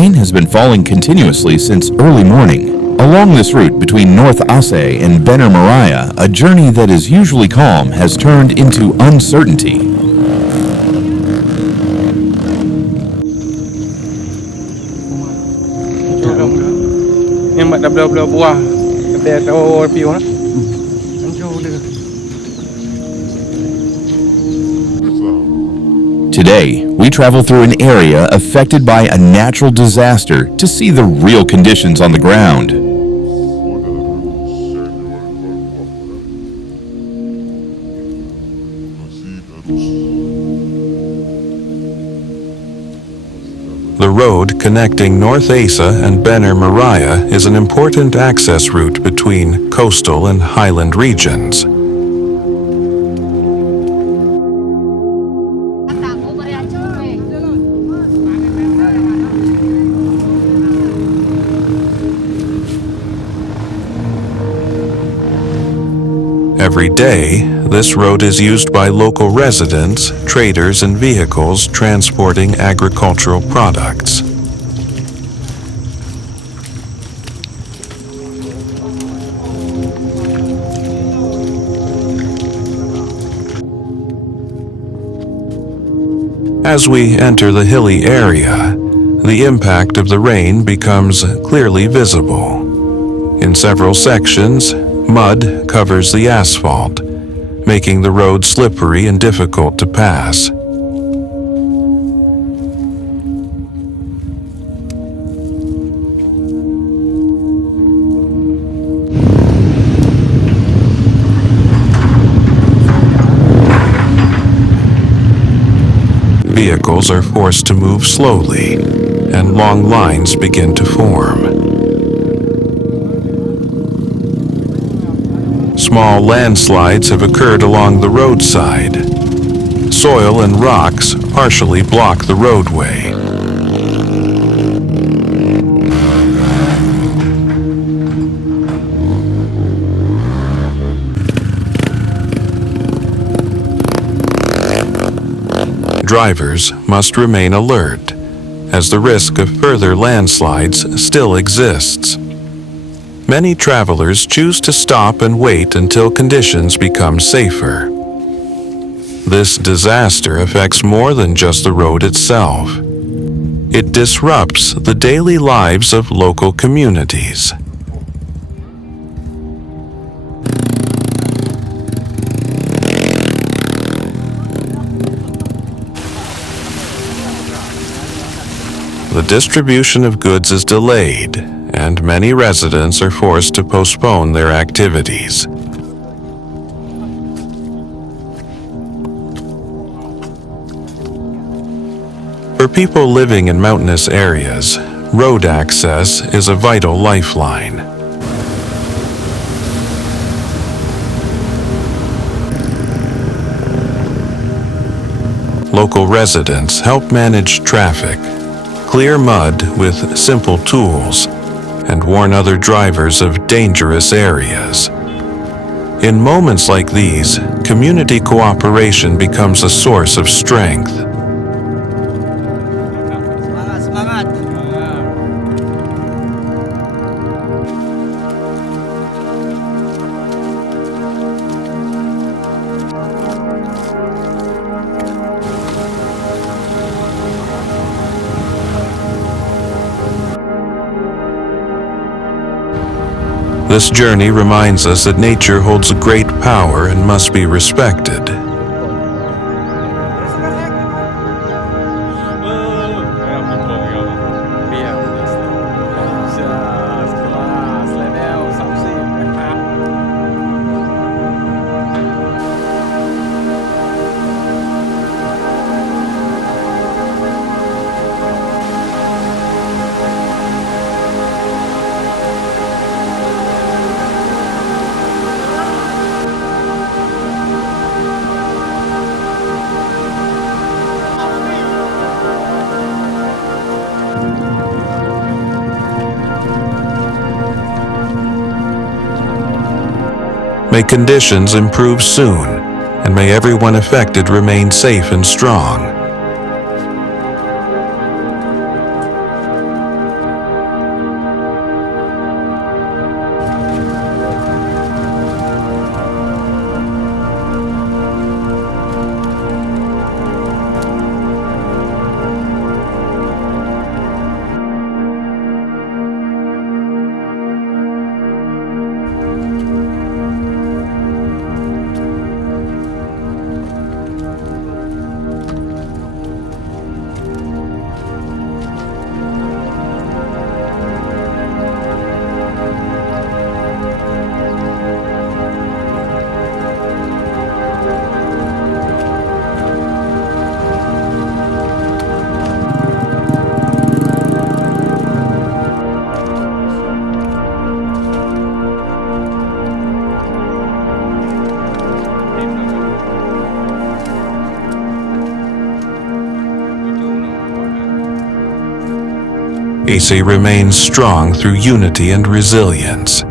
Rain has been falling continuously since early morning. Along this route between North Aceh and Meriah, a journey that is usually calm has turned into uncertainty. Today, we travel through an area affected by a natural disaster to see the real conditions on the ground. The road connecting North Aceh and Meriah is an important access route between coastal and highland regions. Every day, this road is used by local residents, traders, and vehicles transporting agricultural products. As we enter the hilly area, the impact of the rain becomes clearly visible. In several sections, mud covers the asphalt, making the road slippery and difficult to pass. Vehicles are forced to move slowly, and long lines begin to form. Small landslides have occurred along the roadside. Soil and rocks partially block the roadway. Drivers must remain alert, as the risk of further landslides still exists. Many travelers choose to stop and wait until conditions become safer. This disaster affects more than just the road itself. It disrupts the daily lives of local communities. The distribution of goods is delayed, and many residents are forced to postpone their activities. For people living in mountainous areas, road access is a vital lifeline. Local residents help manage traffic, clear mud with simple tools, and warn other drivers of dangerous areas. In moments like these, community cooperation becomes a source of strength. This journey reminds us that nature holds great power and must be respected. May conditions improve soon, and may everyone affected remain safe and strong. Aceh remains strong through unity and resilience.